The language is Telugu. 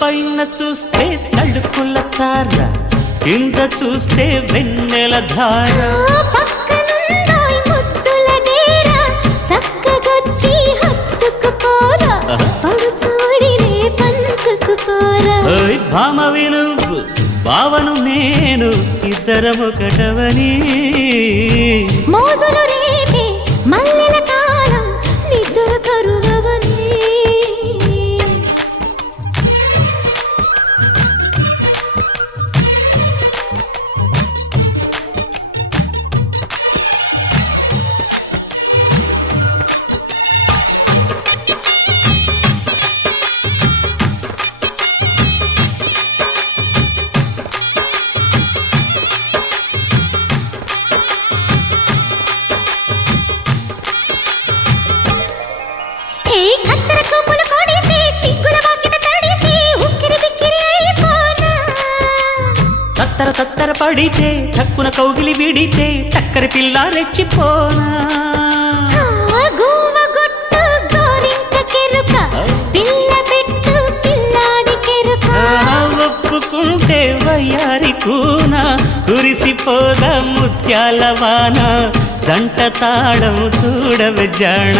పైన చూస్తే తడుకుల తార, కింద చూస్తే వెన్నెల ధార. పక్కనుందోయ్ ముద్దుల డేరా, చక్కగొచ్చి హత్తుకుపోరా, పడుచూడినే పంచుకుపోరా. భామ విలువు భావను నేను, ఇద్దరమొకటవని. మోజులు రేపే మల్లెల కాలం, నిద్ర కరువవని. తత్తర తత్తర పడితే టక్కున కౌగిలి విడితే టక్కరి పిల్ల రెచ్చిపోనా. ఒప్పుకుంటే వయ్యారి కూన, కురిసిపోదా ముత్యాల వాన, జంట తాళం చూడవే జాణ.